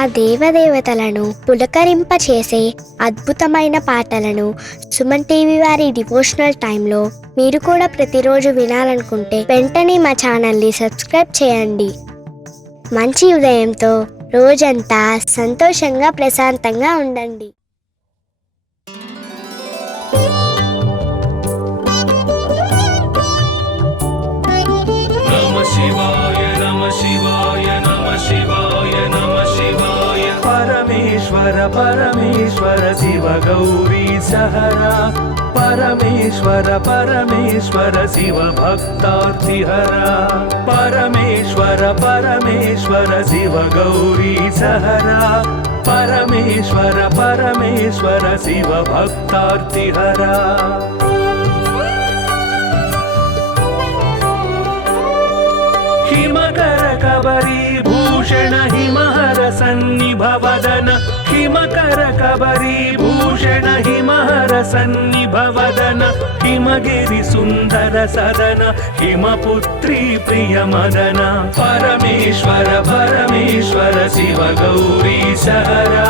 ఆ దేవదేవతలను పులకరింపచేసే అద్భుతమైన పాటలను సుమన్ టీవీ వారి డివోషనల్ టైంలో మీరు కూడా ప్రతిరోజు వినాలనుకుంటే వెంటనే మా ఛానల్ని సబ్స్క్రైబ్ చేయండి. మంచి ఉదయంతో రోజంతా సంతోషంగా ప్రశాంతంగా ఉండండి. परमेश्वर परमेश्वर शिव गौरी सहरा परमेश्वर परमेश्वर शिव भक्तार्तिहरा परमेश्वर परमेश्वर शिव गौरी सहरा परमेश्वर परमेश्वर शिव भक्तार्तिहरा हिमकर कबरी भूषण हिमहर सन्निभवदन हिमकर कबरी भूषण हिमहर सन्निभवदन हिमगिरि सुंदर सदन हिमपुत्री प्रिय मदन परमेश्वर परमेश्वर शिव गौरी सहरा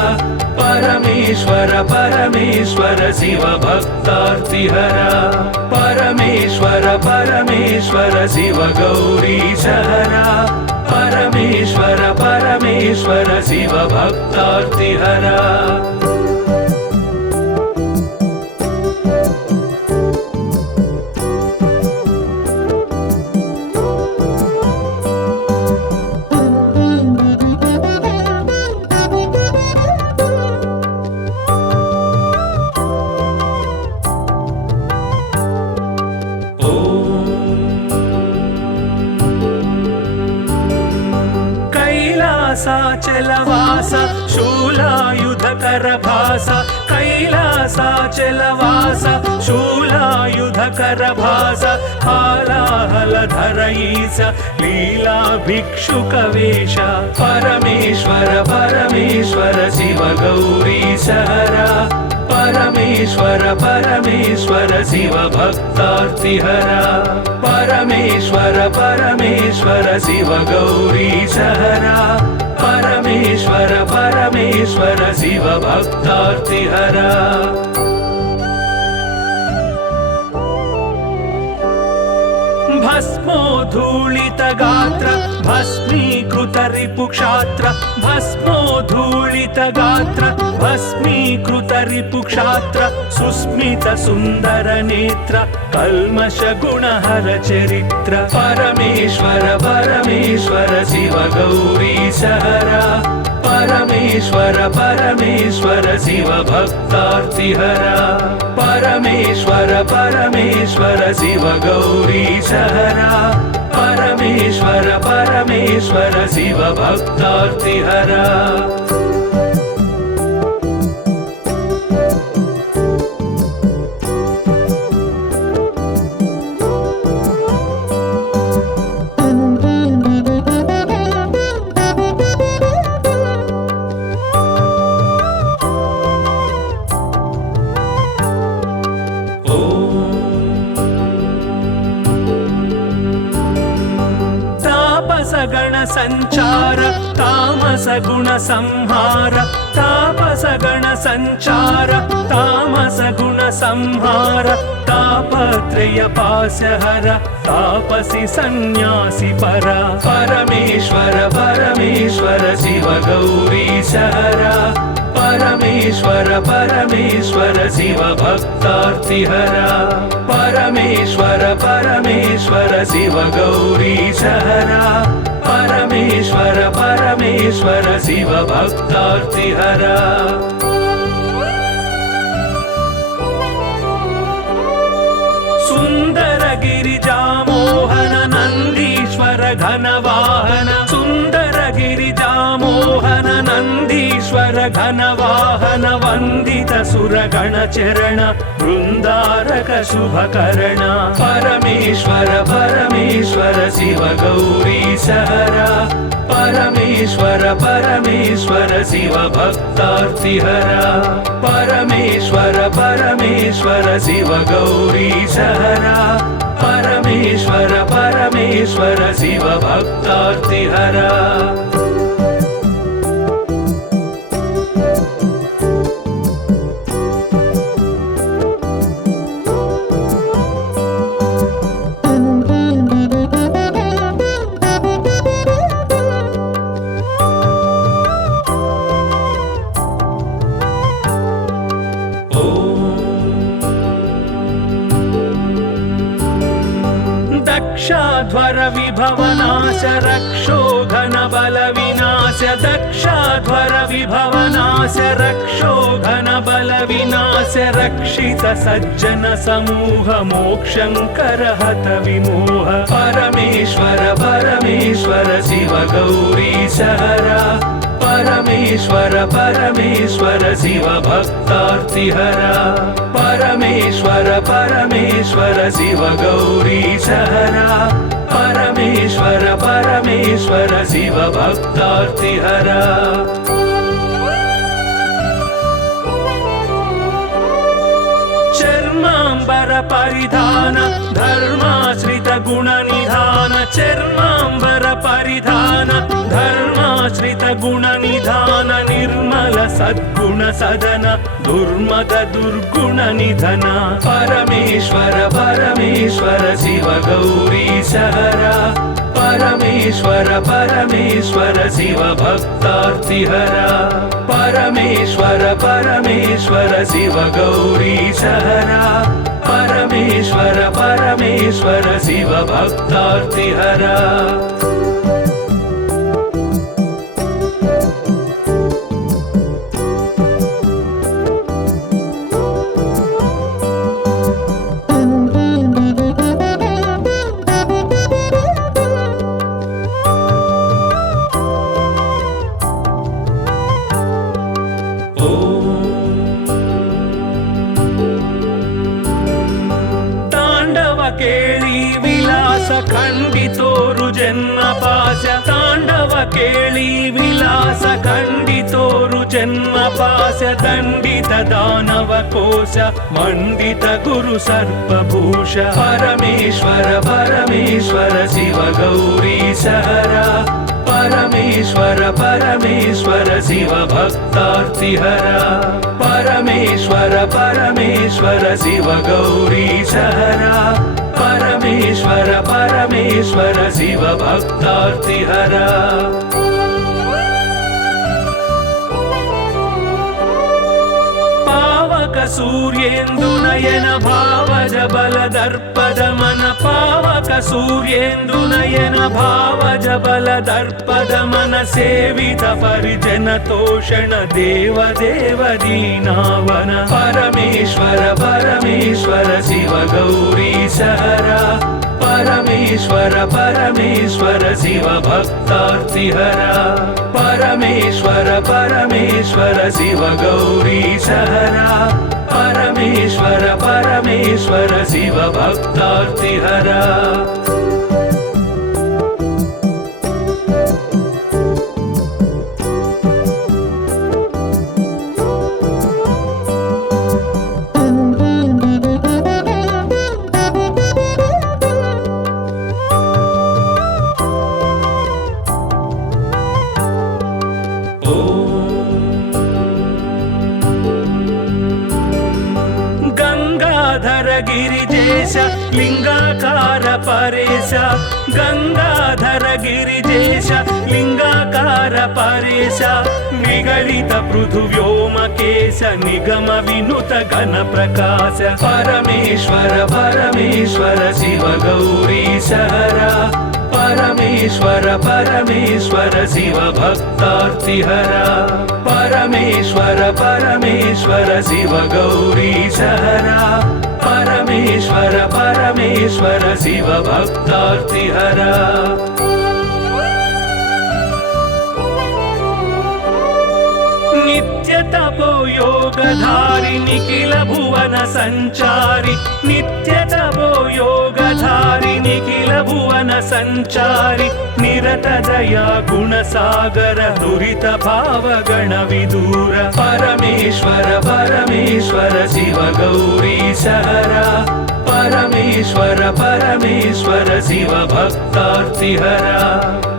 परमेश्वर परमेश्वर शिव भक्तार्तिहरा परमेश्वर परमेश्वर शिव गौरी सहरा परमेश्वर परमेश्वर शिव भक्तार्तिहरा कैलासाचलवास शूलायुधकर भास कैलासाचलवास शूलायुधकर भास हालाहलधर ईश लीला भिक्षुकवेश परमेश्वर परमेश्वर शिव गौरी सहरा परमेश्वर परमेश्वर शिव भक्तार्तिहरा परमेश्वर परमेश्वर शिव गौरी सहरा परमेश्वर परमेश्वर शिव भक्तार्तिहरा भस्मोद्धूलित गात्र भस्मीकृत रिपुक्षात्र भस्मोद्धूलित गात्र भस्मीकृत रिपुक्षात्र सुस्मित सुंदर नेत्र कल्मष गुणहर चरित्र परमेश्वर परमेश्वर शिव गौरी सहरा परमेश्वर परमेश्वर शिव भक्तार्तिहरा परमेश्वर परमेश्वर शिव गौरी सहरा परमेश्वर परमेश्वर शिव भक्तार्तिहरा गण संचार तामस गुण संहार तापस गण संचार तामस गुण संहार तापत्रय पासहर तापसी सन्यासी परा परमेश्वर परमेश्वर शिव गौरी सहरा परमेश्वर परमेश्वर शिव भक्तार्तिहरा परमेश्वर परमेश्वर शिव गौरी सहरा परमेश्वर परमेश्वर शिव भक्तार्तिहरा सुंदर गिरिजा मोहन नंदीश्वर घन वाहन सुंदर गिरिजा मोहन नंदीश्वर घन वाहन वंदित सुर गण चरण वृंदारक शुभकर्ण परमेश्वर परमेश्वर शिव गौरी सहरा परमेश्वर परमेश्वर शिव भक्तार्तिहरा परमेश्वर परमेश्वर शिव गौरी सहरा परमेश्वर परमेश्वर शिव भक्तार्तिहरा विभवनाश रक्षोघन बल विनाश दक्षाध्वर विभवनाश रक्षोघन बल विनाश रक्षित सज्जन समूह मोक्षंकर हत विमोह परमेश्वर परमेश्वर शिव गौरी सहरा परमेश्वर परमेश्वर शिव भक्तार्तिहरा परमेश्वर परमेश्वर शिव गौरी सहरा परमेश्वर परमेश्वर शिव भक्तार्तिहरा चर्मांबर परिधान धर्माश्रित गुण निधान चर्मांबर परिधान धर्माश्रित गुण निधान निर्मल सद्गुण सदन दुर्मद दुर्गुण निधन परमेश्वर परमेश्वर शिव गौरी सहरा परमेश्वर परमेश्वर शिव भक्तार्तिहरा परमेश्वर परमेश्वर शिव गौरी सहरा परमेश्वर परमेश्वर शिव भक्तार्तिहरा ಕೇಳಿ ವಿಲಾಸ ಖಂಡಿತೋರು ಜನ್ಮ ಪಾಶ ತಾಂಡವ ಕೇಳಿ ವಿಲಾಸ ಖಂಡಿತೋರು ಜನ್ಮ ಪಾಶ ದಂಡಿತ ದಾನವ ಕೋಶ ಮಂಡಿತ ಗುರು ಸರ್ಪಭೂಷ ಪರಮೇಶ್ವರ ಪರಮೇಶ್ವರ ಶಿವ ಗೌರಿ ಸಹರ परमेश्वर परमेश्वर शिव भक्तार्तिहरा परमेश्वर परमेश्वर शिव गौरी सहरा परमेश्वर परमेश्वर शिव भक्तार्तिहरा पावक सूर्येन्दु नयन भावज बल दर्पद मन पावक सूर्येन्दु नयन भावज बल दर्पद मन सेवित परिजन तोषण देव देव दीनावन परमेश्वर परमेश्वर शिव गौरी सहरा परमेश्वर परमेश्वर शिव भक्तार्तिहरा परमेश्वर परमेश्वर शिव गौरी सहरा परमेश्वर परमेश्वर शिव भक्तार्तिहरा गिरिजेश लिंगाकार परेश गंगाधर गिरिजेश लिंगाकार परेश निगलित पृथु व्योमकेश निगम विनुत घन प्रकाश परमेश्वर परमेश्वर शिव गौरी सहरा परमेश्वर परमेश्वर शिव भक्तार्तिहरा परमेश्वर परमेश्वर शिव गौरी सहरा परमेश्वर परमेश्वर शिव भक्तार्तिहरा नित्य तपो योगधारि निखिल भुवन संचारि नित्य तपो योगधारि निखिल भुवन संचारि निरत दया गुण सागर दुरित भाव गण विदूर परमेश्वर परमेश्वर शिव गौरी सहरा परमेश्वर परमेश्वर शिव भक्तार्तिहरा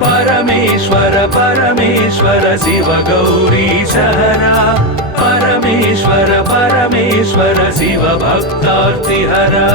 परमेश्वर परमेश्वर शिव गौरी सहरा परमेश्वर परमेश्वर शिव भक्तार्तिहरा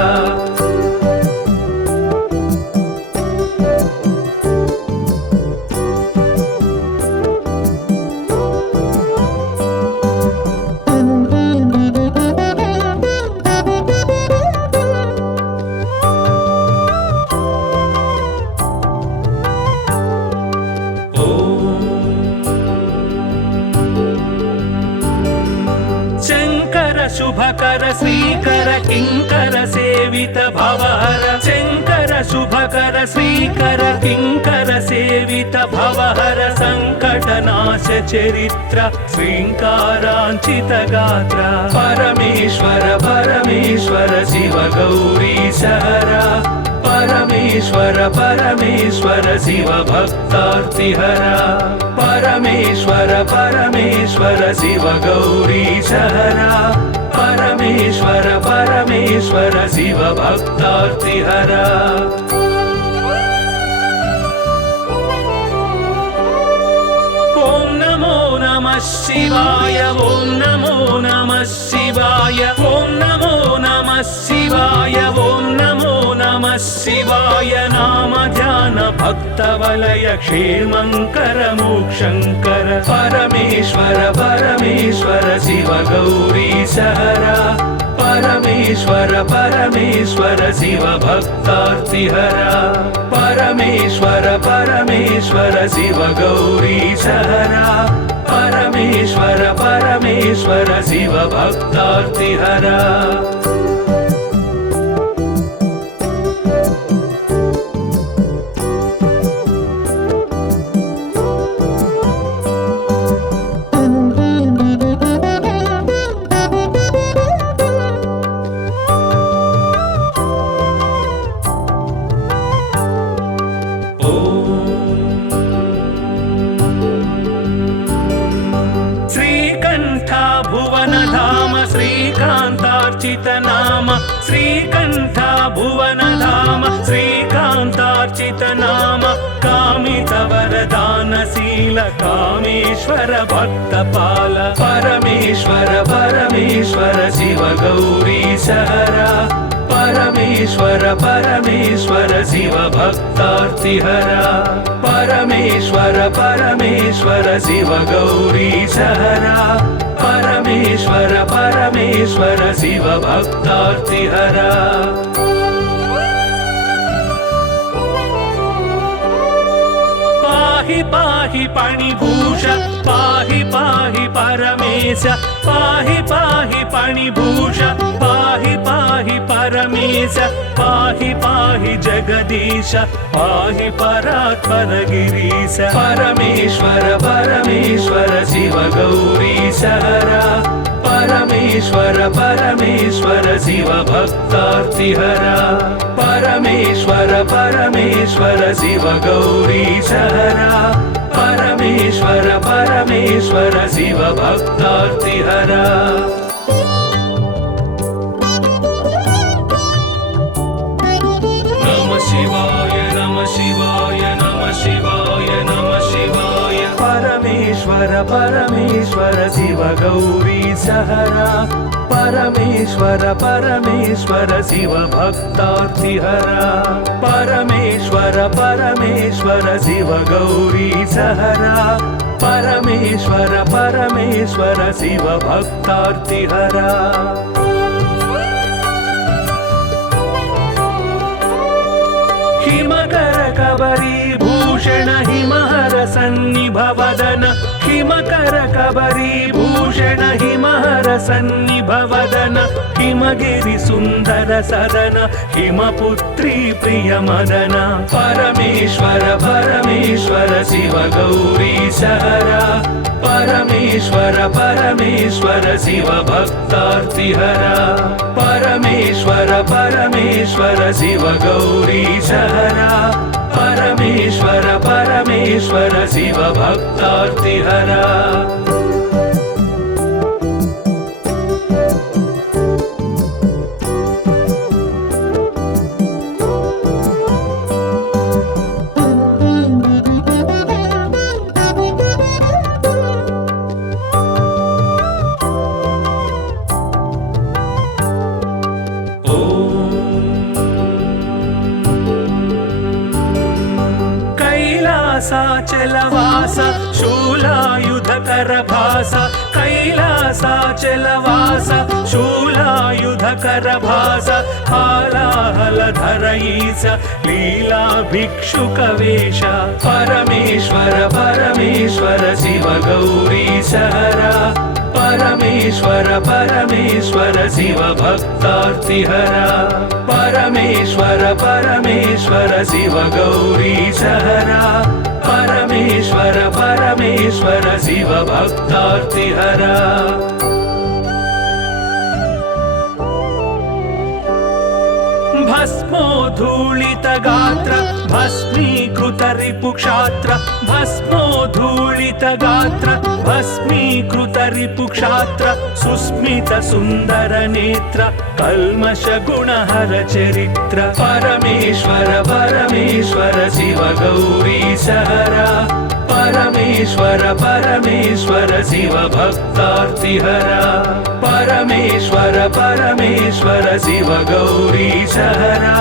शुभकर श्रीकर किंकर सेवित भवहर शंकर शुभकर श्रीकर किंकर सेवित भवहर संकटनाश चरित्र श्रींकारांचित गात्र परमेश्वर परमेश्वर शिव गौरी सहरा परमेश्वर परमेश्वर शिव भक्तार्तिहरा परमेश्वर परमेश्वर शिव गौरी सहरा परमेश्वर परमेश्वर शिव भक्तार्तिहरा ओम नमो नमः शिवाय ओम नमो नमः शिवाय ओम नमो नमः शिवाय ओम नमो नमः शिवाय नाम ध्यान भक्त वलय क्षेमंकर मोक्षंकर परमेश्वर परमेश्वर शिव गौरी सहरा परमेश्वर परमेश्वर शिव भक्तार्तिहरा परमेश्वर परमेश्वर शिव गौरी सहरा परमेश्वर परमेश्वर शिव भक्तार्तिहरा नाम श्रीकंठ भुवन धाम श्रीकांतार्चित नाम कामित वरदानशील कामेश्वर भक्तपाल परमेश्वर परमेश्वर शिव गौरी सहरा परमेश्वर परमेश्वर शिव भक्तार्तिहरा परमेश्वर परमेश्वर शिव गौरी सहरा परमेश्वर परमेश्वर शिव भक्तार्तिहरा पाहि पाहि पाणिभूष पाहि पाहि परमेश पाहि पाहि पाणिभूष पाहि पाहि परमेश पाहि पाहि जगदीश पाहि परात्पर गिरीश परमेश्वर परमेश्वर शिव गौरी सहरा परमेश्वर परमेश्वर शिव भक्तार्तिहरा परमेश्वर परमेश्वर शिव गौरी सहरा परमेश्वर परमेश्वर शिव भक्तार्तिहरा नमः शिवाय नमः शिवाय नमः शिवाय नमः शिवाय परमेश्वर परमेश्वर शिव गौरी सहरा परमेश्वर परमेश्वर शिव भक्तार्तिहरा परमेश्वर परमेश्वर शिव गौरी सहरा परमेश्वर परमेश्वर शिव भक्तार्तिहरा हिमकर कबरी भूषण हिमहर सन्निभवदन हिमकर कबरी भूषण हिमहर सन्निभवदन हिमगिरि सुंदर सदन हिमपुत्री प्रिय मदन परमेश्वर परमेश्वर शिव गौरी सहरा परमेश्वर परमेश्वर शिव भक्तार्तिहरा परमेश्वर परमेश्वर शिव गौरी सहरा परमेश्वर परमेश्वर शिव भक्तार्तिहरा कैलासाचलवास शूलायुधकर भास कैलासाचलवास शूलायुधकर भास हालाहलधर ईश लीला भिक्षुक वेश परमेश्वर परमेश्वर शिव गौरी सहरा परमेश्वर परमेश्वर परमेश्वर शिव भक्तार्तिहरा परमेश्वर परमेश्वर शिव गौरीशहरा परमेश्वर परमेश्वर शिव भक्तार्तिहरा भस्मोद्धूलित गात्र भस्मीकृत रिपुक्षात्र भस्मोद्धूलित गात्र भस्मीकृत रिपुक्षात्र सुस्मित सुन्दर नेत्र कल्मष गुणहर चरित्र परमेश्वर परमेश्वर शिव गौरीशहरा परमेश्वर परमेश्वर शिव भक्तार्तिहरा परमेश्वर परमेश्वर शिव गौरीशहरा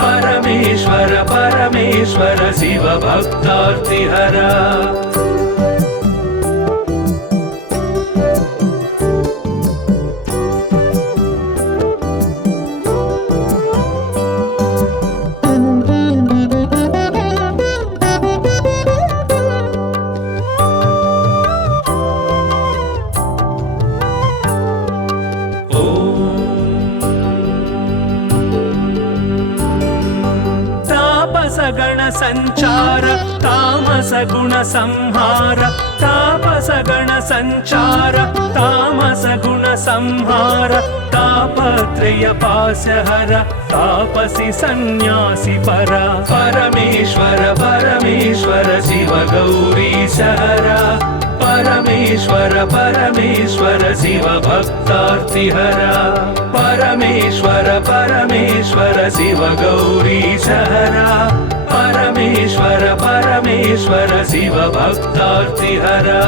परमेश्वर परमेश्वर शिव भक्तार्तिहरा गण संचार तामस गुण संहार तापस गण संचार तामस गुण संहार तापत्रय पाशहर तापसी सन्यासी परा परमेश्वर परमेश्वर शिव गौरीशहरा परमेश्वर परमेश्वर शिव भक्तार्तिहरा परमेश्वर परमेश्वर शिव गौरीशहरा परमेश्वर परमेश्वर शिव भक्तार्तिहरा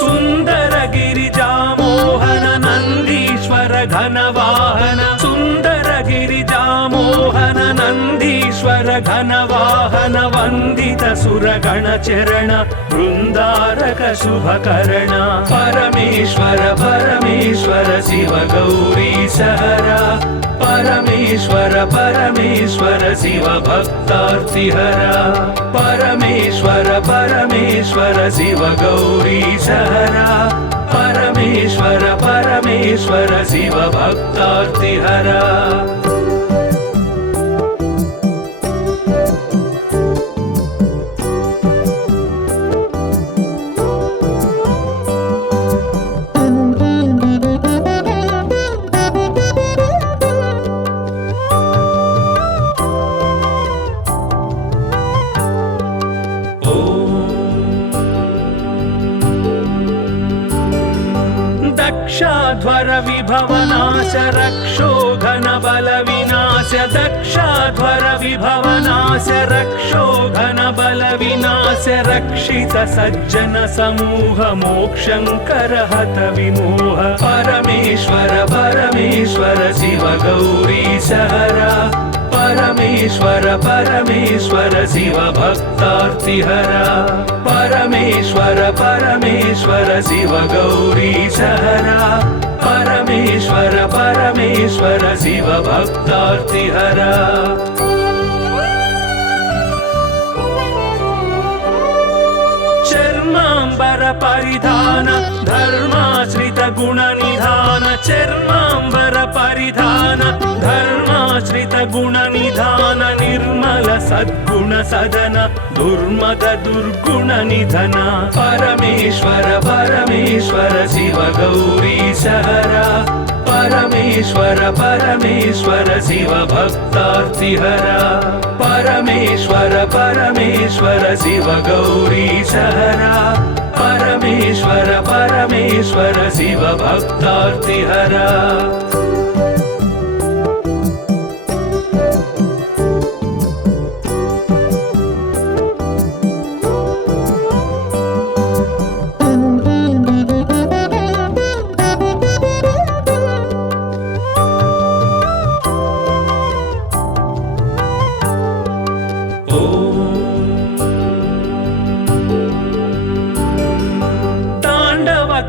सुंदर गिरिजा मोहन नंदीश्वर घनवाहन सुंदर गिरिजा मोहन नंदीश्वर घनवाहन वंदित सुरगण चरण वृंदारक शुभकर्ण परमेश्वर परमेश्वर शिव गौरीशहरा परमेश्वर परमेश्वर शिव भक्तार्तिहरा परमेश्वर परमेश्वर शिव गौरीशहरा परमेश्वर परमेश्वर शिव भक्तार्तिहरा दक्षाध्वर विभवनाश रक्षो घन बल विनाश दक्षाध्वर विभवनाश रक्षो घन बल विनाश रक्षित सज्जन समूह मोक्षंकर हत विमोह परमेश्वर परमेश्वर शिव गौरीशहरा परमेश्वर परमेश्वर शिव भक्तार्तिहरा परमेश्वर परमेश्वर शिव गौरीशहरा परमेश्वर परमेश्वर शिव भक्तार्तिहरा चर्मांबर परिधान धर्माश्रित गुण निधान चर्मांबर परिधान धर्माश्रित गुण निधान निर्मल सद्गुण सदन दुर्मद दुर्गुण निधन परमेश्वर परमेश्वर शिव गौरीशहरा परमेश्वर परमेश्वर शिव भक्तार्तिहरा परमेश्वर परमेश्वर शिव गौरीशहरा परमेश्वर परमेश्वर शिव भक्तार्तिहरा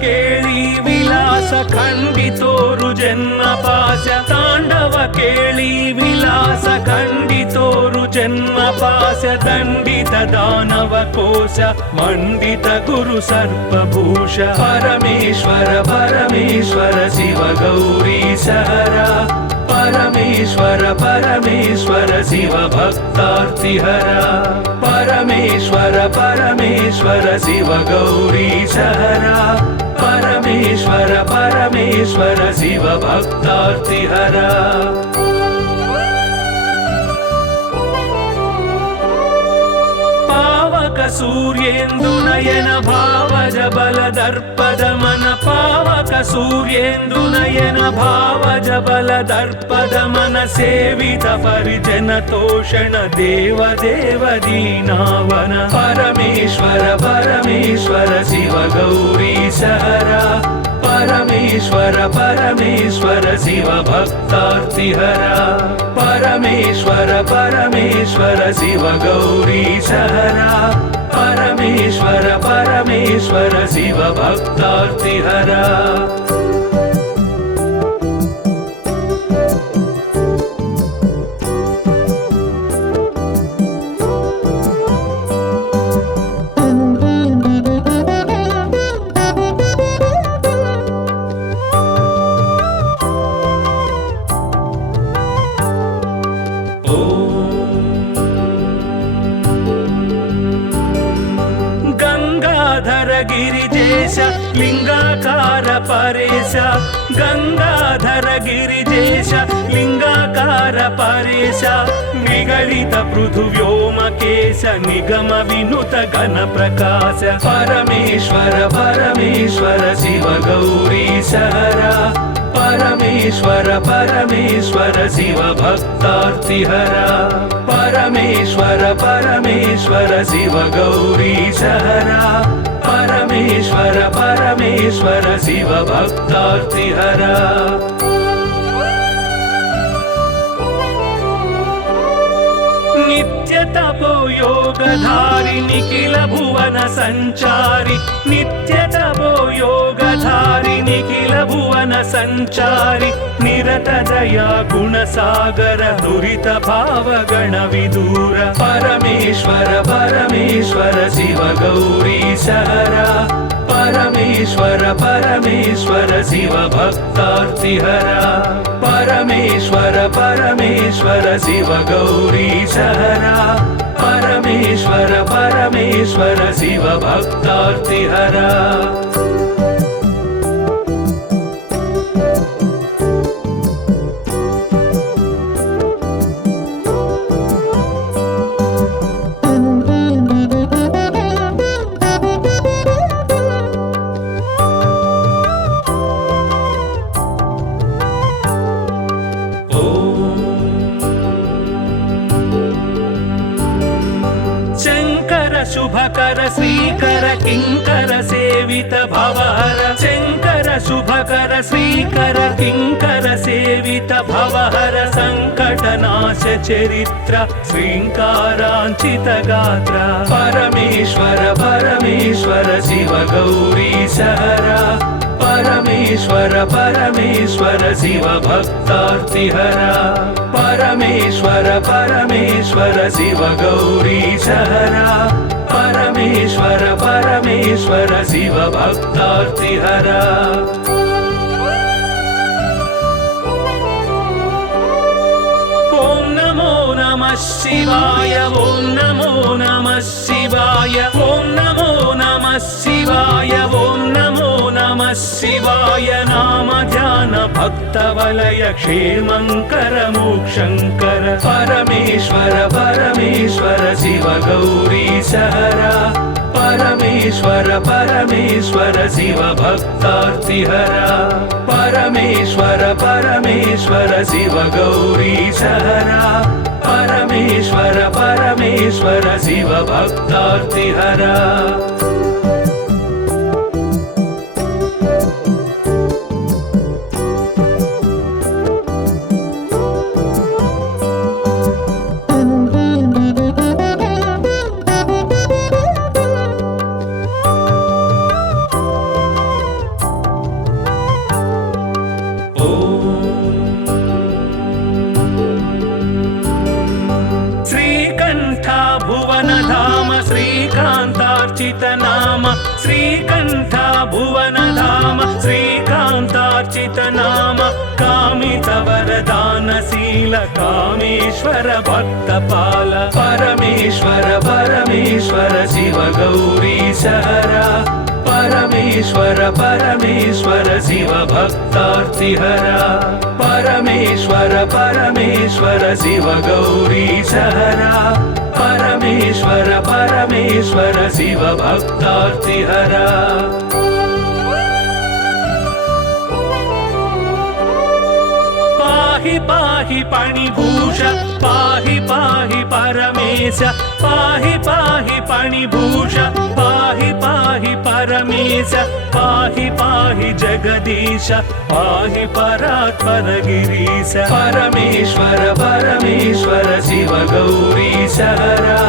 ಕೇಳಿ ವಿಲಾಸ ಖಂಡಿತೋರು ಜನ್ಮ ಪಾಶ ತಾಂಡವ ಕೇಳಿ ವಿಲಾಸ ಖಂಡಿತೋರು जन्म पाश दण्डित दानव कोश मण्डित गुरु सर्पभूष परमेश्वर परमेश्वर शिव गौरीश हरा परमेश्वर परमेश्वर शिव भक्तार्तिहरा परमेश्वर परमेश्वर शिव गौरीश हरा परमेश्वर परमेश्वर शिव भक्तार्तिहरा पावक सूर्येन्दु नयन भावज बल दर्पद मन पावक सूर्येन्दु नयन भावज बल दर्पद मन सेवित परिजन तोषण देव देव दीनावन परमेश्वर परमेश्वर शिव गौरीश हरा परमेश्वर परमेश्वर शिव भक्तार्तिहरा परमेश्वर परमेश्वर शिव गौरीश हरा परमेश्वर परमेश्वर शिव भक्तार्तिहरा गिरिजेश लिंगाकार परेश गंगाधर गिरिजेश लिंगाकार परेश निगलित पृथुव्योमकेश निगम विनुत गण प्रकाश परमेश्वर परमेश्वर शिव गौरीश हरा परमेश्वर परमेश्वर शिव भक्तार्तिहरा परमेश्वर परमेश्वर शिव गौरीश हरा परमेश्वर परमेश्वर शिव भक्तार्तिहरा नित्य तपो योगधारि निखिल भुवन संचारि नित्य तपो योगधारि निखिल भुवन संचारि निरत दया गुण सागर दुरित भाव गण विदूर परमेश्वर परमेश्वर शिव गौरीश हरा परमेश्वर परमेश्वर शिव भक्तार्तिहरा परमेश्वर परमेश्वर शिव गौरीश हरा परमेश्वर परमेश्वर शिव भक्तार्तिहरा शुभकर श्रीकर किंकर सेवित भवहर शंकर शुभकर श्रीकर किंकर सेवित भवहर संकटनाश चरित्र श्रींकारांचित गात्र परमेश्वर परमेश्वर शिव गौरीश हरा परमेश्वर परमेश्वर शिव भक्तार्तिहरा परमेश्वर परमेश्वर शिव गौरीश हरा परमेश्वर परमेश्वर शिव भक्तार्तिहरा ओम नमो नमः शिवाय ओम नमो नमः शिवाय ओम नमो नमः शिवाय ओम नमो नमः शिवाय नाम ध्यान भक्त वलय क्षेमंकर मोक्षंकर परमेश्वर परमेश्वर शिव गौरीश हरा परमेश्वर परमेश्वर शिव भक्तार्तिहरा परमेश्वर परमेश्वर शिव गौरीश हरा परमेश्वर परमेश्वर शिव भक्तार्तिहरा भुवनधाम श्रीकान्तार्चितनाम श्रीकण्ठा भुवनधाम श्रीकान्तार्चितनाम कामितवरदानशील कामेश्वर भक्तपाल परमेश्वर परमेश्वर शिव गौरीशहरा परमेश्वर परमेश्वर शिव भक्तार्तिहरा परमेश्वर परमेश्वर शिव गौरीशहरा परमेश्वर परमेश्वर शिव भक्तार्तिहरा पाहि पाहि पणिभूष पाहि पाहि परमेश पाहि पाहि पणिभूष पाहि पाहि परमेश पाहि पाहि जगदीश पाहि परात्पर गिरीश परमेश्वर परमेश्वर शिव गौरीशहरा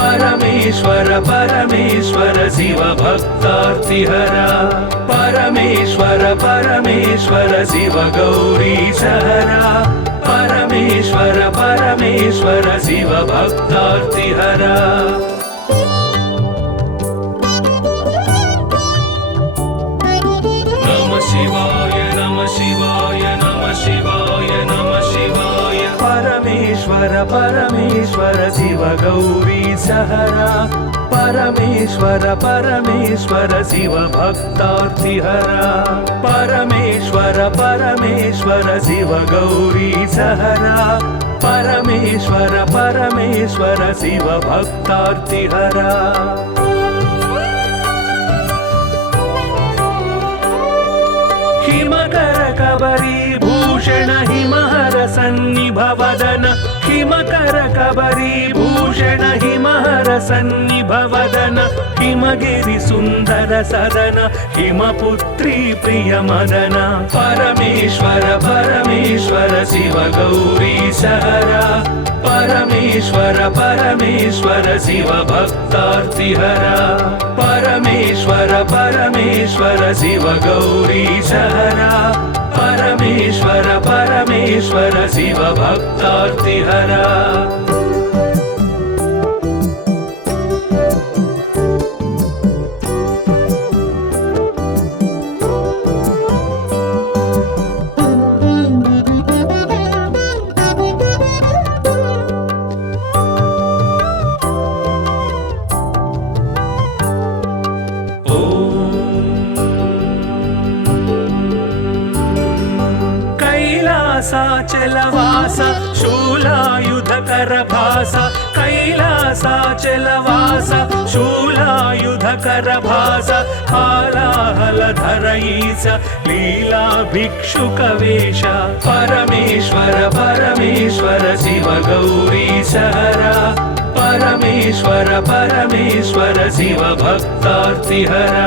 परमेश्वर परमेश्वर शिव भक्तार्तिहरा परमेश्वर परमेश्वर शिव गौरीशहरा परमेश्वर परमेश्वर शिव भक्तार्तिहरा नमः शिवाय नमः शिवाय नमः शिवाय नमः शिवाय परमेश्वर परमेश्वर शिव गौरीशहरा परमेश्वर परमेश्वर शिव भक्तार्तिहरा परमेश्वर परमेश्वर शिव गौरीशहरा परमेश्वर परमेश्वर शिव भक्तार्तिहरा हिमकर कबरी भूषण हिमहर सन्निभवदन हिमकर कबरी भूषण हिमहर सन्निभवदन हिमगिरि सुन्दर सदन हिमपुत्री प्रिय मदन परमेश्वर परमेश्वर शिव गौरीशहरा परमेश्वर परमेश्वर शिव भक्तार्तिहरा परमेश्वर परमेश्वर शिव गौरीशहरा परमेश्वर परमेश्वर शिव भक्तार्तिहरा कैलासाचलवास शूलायुधकर भास कैलासाचलवास शूलायुधकर भास हालाहलधर ईश लीला भिक्षुकवेश परमेश्वर परमेश्वर शिव गौरीशहरा परमेश्वर परमेश्वर शिव भक्तार्तिहरा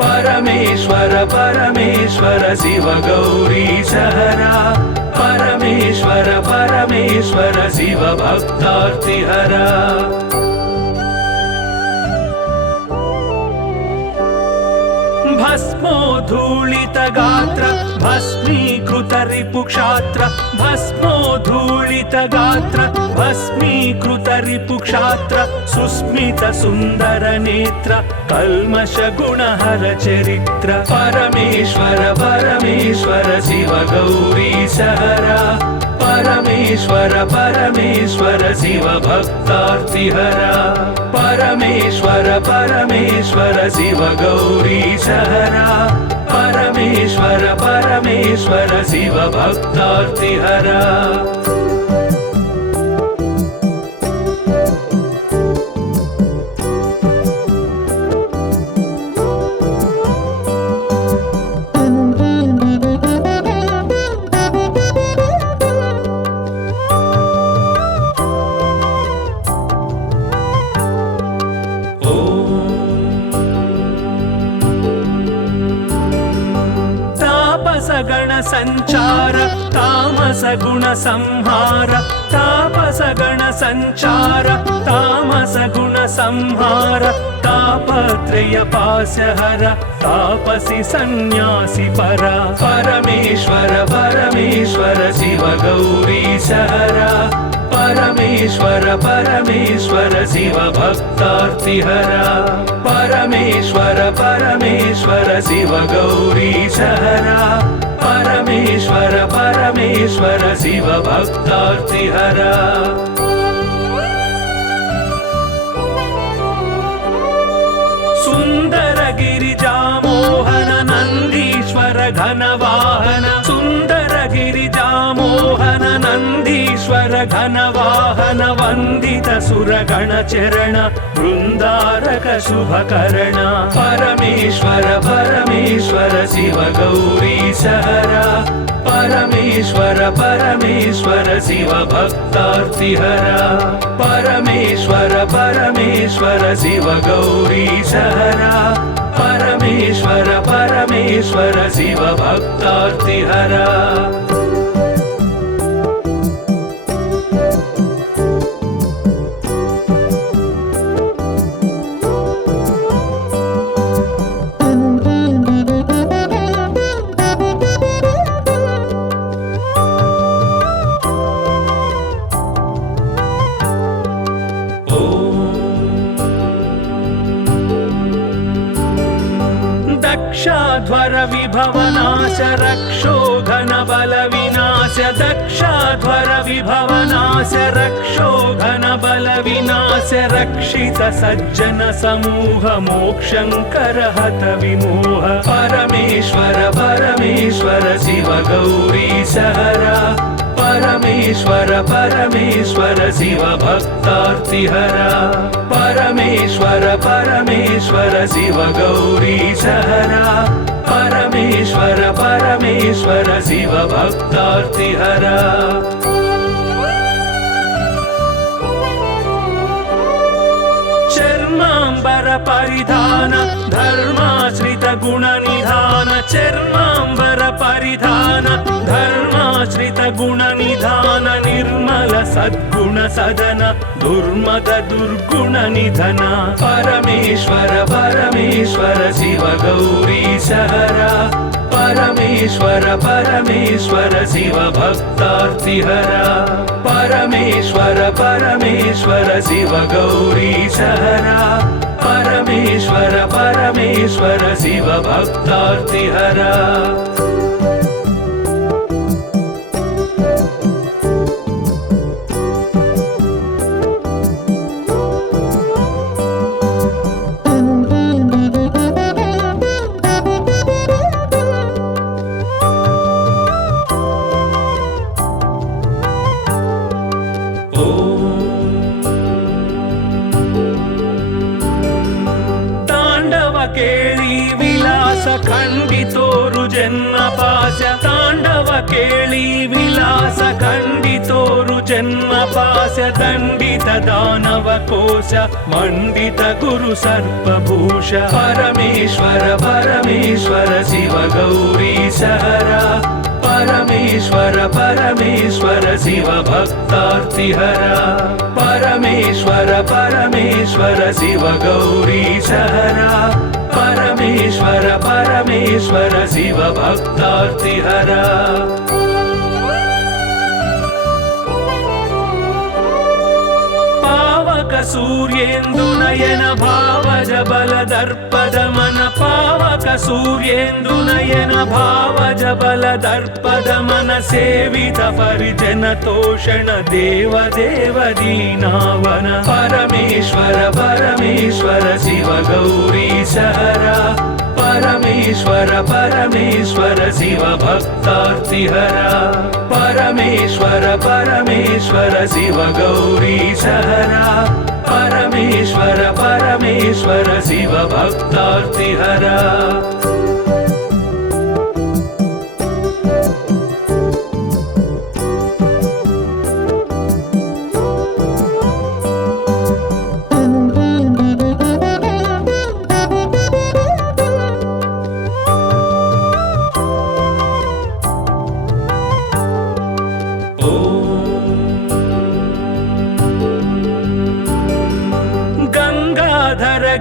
परमेश्वर परमेश्वर शिव गौरीशहरा परमेश्वर परमेश्वर शिव भक्तार्तिहरा भस्मोद्धूलित गात्र भस्मीकृत रिपुक्षात्र भस्मोद्धूलित गात्र भस्मीकृत रिपुक्षात्र सुस्मित सुन्दर नेत्र कल्मष गुणहर चरित्र परमेश्वर परमेश्वर शिव गौरीशहरा परमेश्वर परमेश्वर शिव भक्तार्तिहरा परमेश्वर परमेश्वर शिव गौरीशहरा परमेश्वर परमेश्वर शिव भक्तार्तिहरा गण संचार तामस गुण संहार तापस गण संचार तामस गुण संहार तापत्रय पाशहर तापसी सन्यासी परा परमेश्वर परमेश्वर शिव गौरीशहरा परमेश्वर परमेश्वर शिव भक्तार्तिहरा परमेश्वर परमेश्वर शिव गौरीशहरा परमेश्वर परमेश्वर शिव भक्तार्तिहरा सुंदर गिरिजामोहन नंदीश्वर घनवाहन सुंदर गिरिजामोहन नंदीश्वर घनवाहन वंदित सुरगण चरण वृंदारक शुभकरण परमेश्वर परमेश्वर शिव गौरीशहरा परमेश्वर परमेश्वर शिव भक्तार्तिहरा परमेश्वर परमेश्वर शिव गौरीशहरा परमेश्वर परमेश्वर शिव भक्तार्तिहरा दक्षाध्वर विभवनाश रक्षो घन बल विनाश दक्षाध्वर विभवनाश रक्षो घन बल विनाश रक्षित सज्जन समूह मोक्षंकर हत विमोह परमेश्वर परमेश्वर शिव गौरीशहरा परमेश्वर परमेश्वर शिव भक्तार्तिहरा परमेश्वर परमेश्वर शिव गौरीशहरा परमेश्वर परमेश्वर शिव भक्तार्तिहरा चर्मांबर परिधान धर्माश्रित गुण निधान चर्मांबर परिधान धर्माश्रित गुण निधान निर्मल सद्गुण सदन दुर्मद दुर्गुण निधन परमेश्वर परमेश्वर शिव गौरीशहरा परमेश्वर परमेश्वर शिव भक्तार्तिहरा परमेश्वर परमेश्वर शिव गौरीशहरा परमेश्वर परमेश्वर शिव भक्तार्तिहरा केळी विलास खंडितोरु जन्म पाश तांडव केळी विलास खंडितोरु जन्म पाश दंडित दानव कोश मंडित गुरु सर्पभूष परमेश्वर परमेश्वर शिव गौरीशहरा परमेश्वर परमेश्वर शिव भक्तार्तिहरा परमेश्वर परमेश्वर शिव गौरीशहरा परमेश्वर परमेश्वर शिव भक्तार्तिहरा पावक सूर्येन्दु नयन भावज बल दर्पद मन पावक सूर्येन्दु नयन भावज बल दर्पद मन सेवित परिजन तोषण देव देव दीनावन परमेश्वर परमेश्वर शिव गौरीशहरा परमेश्वर परमेश्वर शिव भक्तार्तिहरा परमेश्वर परमेश्वर शिव गौरीशहरा परमेश्वर परमेश्वर शिव भक्तार्तिहरा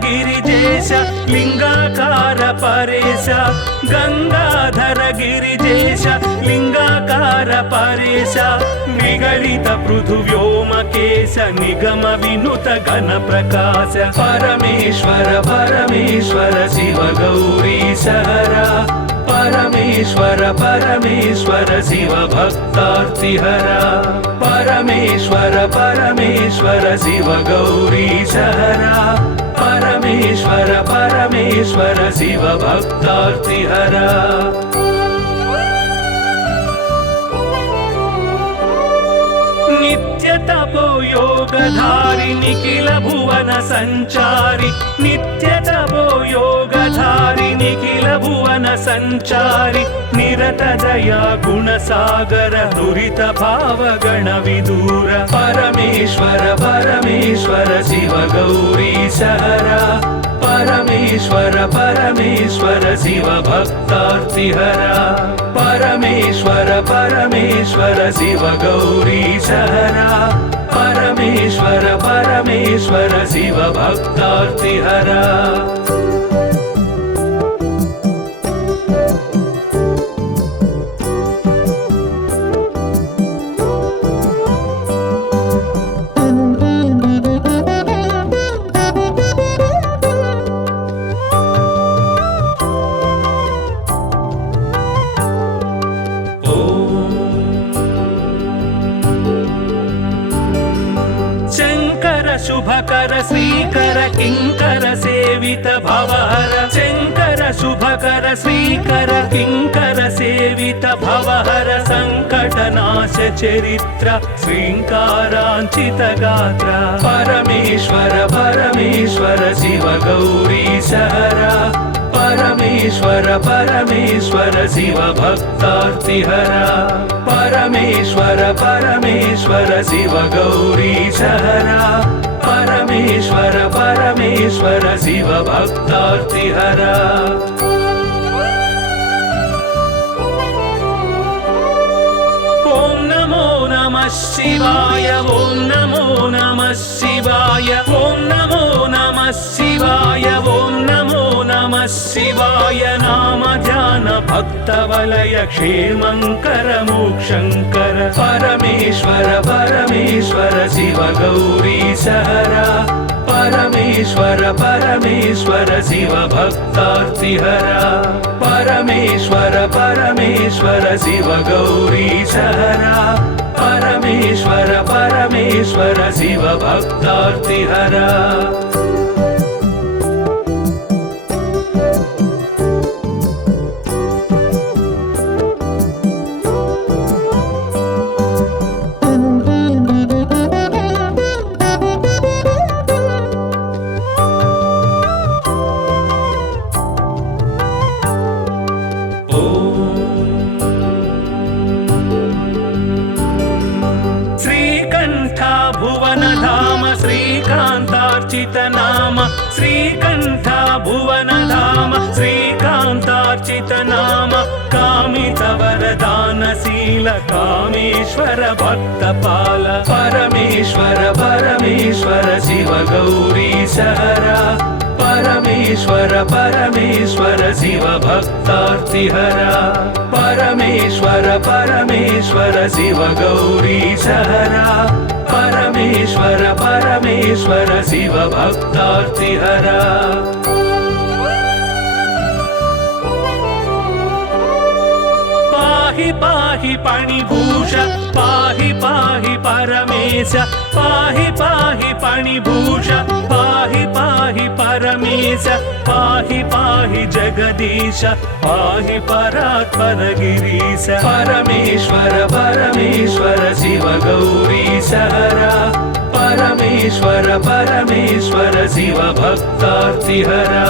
गिरिजेश लिंगाकार परेश गंगाधर गिरिजेश लिंगाकार परेश निगलित पृथुव्योमकेश निगम विनुत घन प्रकाश परमेश्वर परमेश्वर शिव गौरीश हरा परमेश्वर परमेश्वर शिव भक्तार्तिहरा परमेश्वर परमेश्वर शिव गौरीश हरा परमेश्वर परमेश्वर शिव भक्तार्तिहरा नित्य तपो योगधारि निखिल भुवन संचारि नित्य तपो योगधारि निखिल भुवन संचारि निरत दया गुणसागर दुरित भाव गण विदूर परमेश्वर परमेश्वर शिव गौरीश हरा परमेश्वर परमेश्वर शिव भक्तार्तिहरा परमेश्वर परमेश्वर शिव गौरीश हरा परमेश्वर परमेश्वर शिव भक्तार्तिहरा शुभकर श्रीकर किंकर सेवित भवहर शंकर शुभकर श्रीकर किंकर सेवित भवहर संकटनाश चरित्र श्रींकारांचित गात्र परमेश्वर परमेश्वर शिव गौरीश हरा परमेश्वर परमेश्वर शिव भक्तार्तिहरा परमेश्वर परमेश्वर शिव गौरीश हरा परमेश्वर परमेश्वर शिव भक्तार्तिहरा ओम नमो नमः शिवाय ओम नमो नमः शिवाय ओम नमो नमः शिवाय ओम नमो नमः शिवाय नाम ध्यान भक्त वलय क्षेमंकर मोक्षंकर परमेश्वर परमेश्वर शिव गौरीश हरा परमेश्वर परमेश्वर शिव भक्तार्तिहरा परमेश्वर परमेश्वर शिव गौरीश हरा परमेश्वर परमेश्वर शिव भक्तार्तिहरा श्रीकांतार्चित नाम श्रीकंठ भुवन धाम श्रीकांतार्चित नाम कामित वरदानशील कामेश्वर भक्तपाल परमेश्वर परमेश्वर शिव गौरीश हरा परमेश्वर परमेश्वर शिव भक्तार्तिहरा परमेश्वर परमेश्वर शिव गौरीश हरा परमेश्वर परमेश्वर शिव भक्तार्तिहरा पाहि पाहि पाणिभूष पाहि पाहि परमेश पाहि पाहि पाणिभूष पाहि पाहि परमेश पाहि पाहि जगदीश पाहि परात्पर गिरीश परमेश्वर परमेश्वर शिव गौरीश हरा परमेश्वर परमेश्वर शिव भक्तार्तिहरा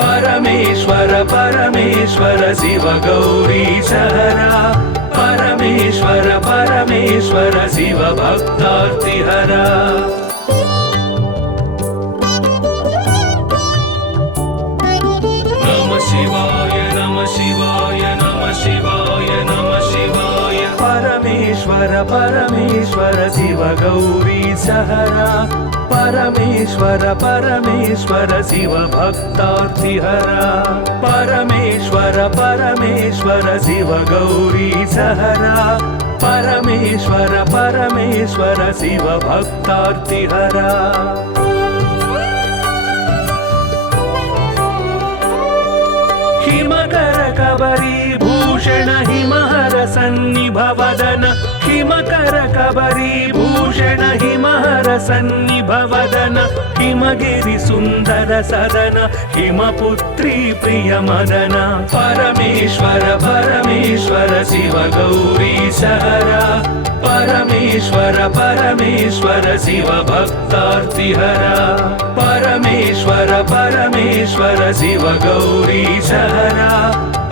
परमेश्वर परमेश्वर शिव गौरीश हरा परमेश्वर परमेश्वर शिव भक्तार्तिहरा नमः शिवाय नमः शिवाय नमः शिवाय नमः शिवाय परमेश्वर परमेश्वर शिव गौरीश हरा परमेश्वर परमेश्वर शिव भक्तार्तिहरा परमेश्वर परमेश्वर शिव गौरी सहरा परमेश्वर परमेश्वर शिव भक्तार्तिहरा हिमकर कबरी भूषण हिमहर सन्निभवदन हिमकर कबरी भूषण हिमहर सन्निभवदन हिमगिरि सुन्दर सदन हिमपुत्री प्रिय मदन परमेश्वर परमेश्वर शिव गौरी सहरा परमेश्वर परमेश्वर शिव भक्तार्तिहरा परमेश्वर परमेश्वर शिव गौरी सहरा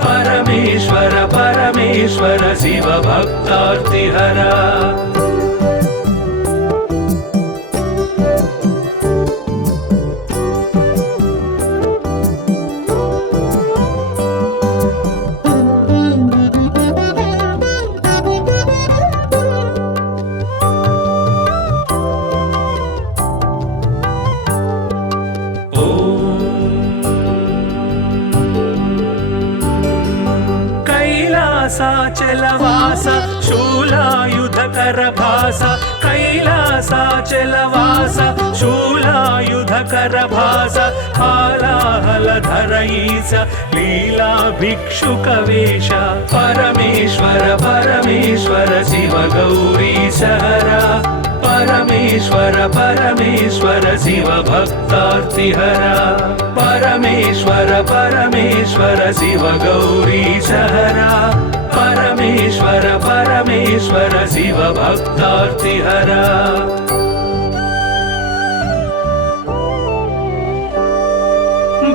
परमेश्वर परमेश्वर शिव भक्तार्तिहरा कैलासाचलवास शूलायुधकर भास कैलासाचलवास शूलायुधकर भास हालाहलधर ईश लीला भिक्षुकवेश परमेश्वर परमेश्वर शिव गौरी सहरा परमेश्वर परमेश्वर शिव भक्तार्तिहरा परमेश्वर परमेश्वर शिव गौरी सहरा परमेश्वर परमेश्वर शिव भक्तार्तिहरा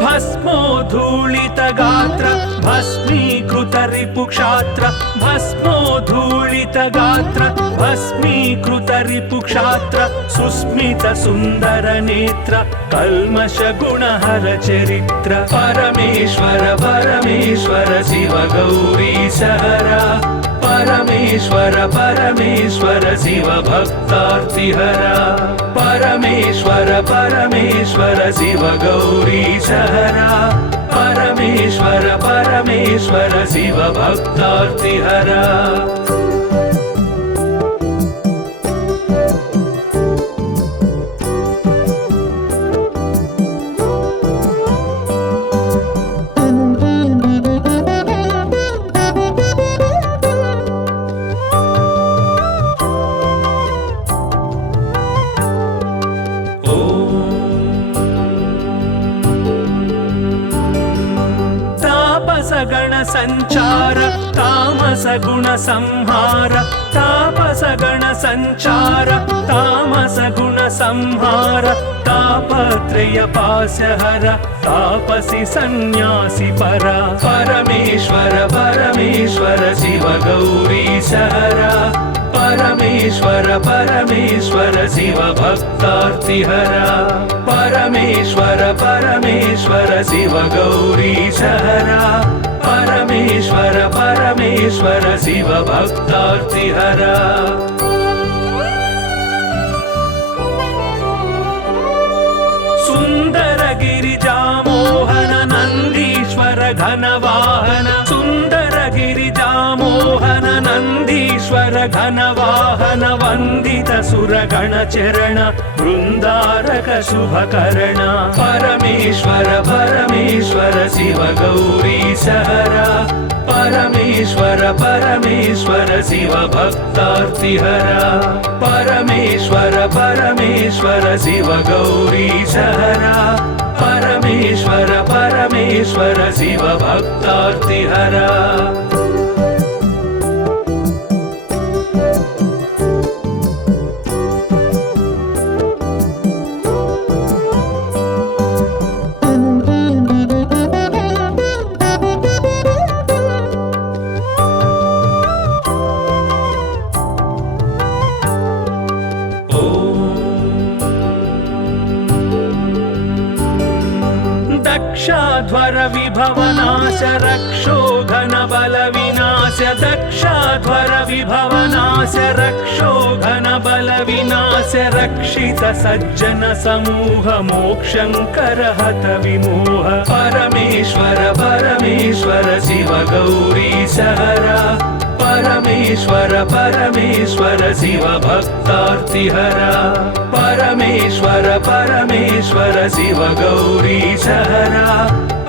भस्मोद्धूलित गात्र भस्मीकृत रिपुक्षात्र भस्मोद्धूलित गात्र भस्मीकृत रिपुक्षात्र सुस्मित सुन्दर नेत्र कल्मष गुणहर चरित्र परमेश्वर परमेश्वर शिव गौरी सहरा परमेश्वर परमेश्वर शिव भक्तार्तिहरा परमेश्वर परमेश्वर शिव गौरी सहरा परमेश्वर परमेश्वर शिव भक्तार्तिहरा गण संचार तामस गुण संहार तापस गण संचार तामस गुण संहार तापत्रय पास्यहर तापसी सन्यासी परा परमेश्वर परमेश्वर शिव गौरी सहरा परमेश्वर परमेश्वर शिव भक्तार्तिहरा परमेश्वर परमेश्वर शिव गौरी सहरा परमेश्वर परमेश्वर शिव भक्तार्तिहरा सुंदर गिरिजा मोहन नंदीश्वर घनवाहन सुंदर गिरिजा मोहन नंदीश्वर घनवाहन वंदित सुरगण चरण वृंदारक शुभकर्ण परमेश्वर परमेश्वर शिव गौरी सहरा परमेश्वर परमेश्वर शिव भक्तार्तिहरा परमेश्वर परमेश्वर शिव गौरी सहरा परमेश्वर परमेश्वर शिव भक्तार्तिहरा दक्षाध्वर विभवनाश रक्षोघन बल विनाश दक्षाध्वर विभवनाश रक्षोघन बल विनाश रक्षित सज्जन समूह मोक्षंकर हत विमोह परमेश्वर परमेश्वर शिव गौरी सहरा परमेश्वर परमेश्वर शिव भक्तार्तिहरा परमेश्वर परमेश्वर शिव गौरी सहरा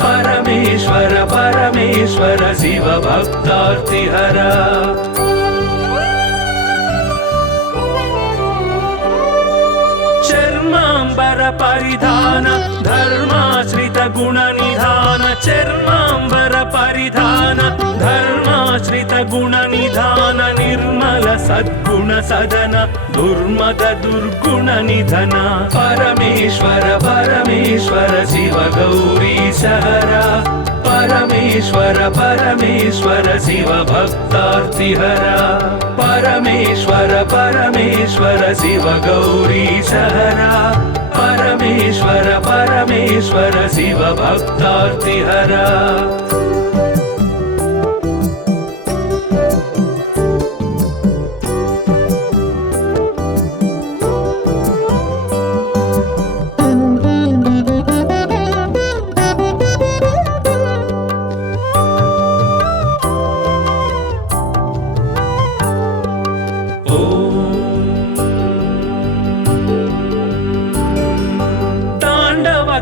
परमेश्वर परमेश्वर शिव भक्तार्तिहरा चर्मांबर परिधान धर्माश्रित गुण निधान चर्मांबर परिधान धर्माश्रित गुण निधान निर्मल सद्गुण सदन दुर्मद दुर्गुण निधन परमेश्वर परमेश्वर शिव गौरी सहरा परमेश्वर परमेश्वर शिव भक्तार्तिहरा परमेश्वर परमेश्वर शिव गौरी सहरा परमेश्वर परमेश्वर शिव भक्तार्तिहरा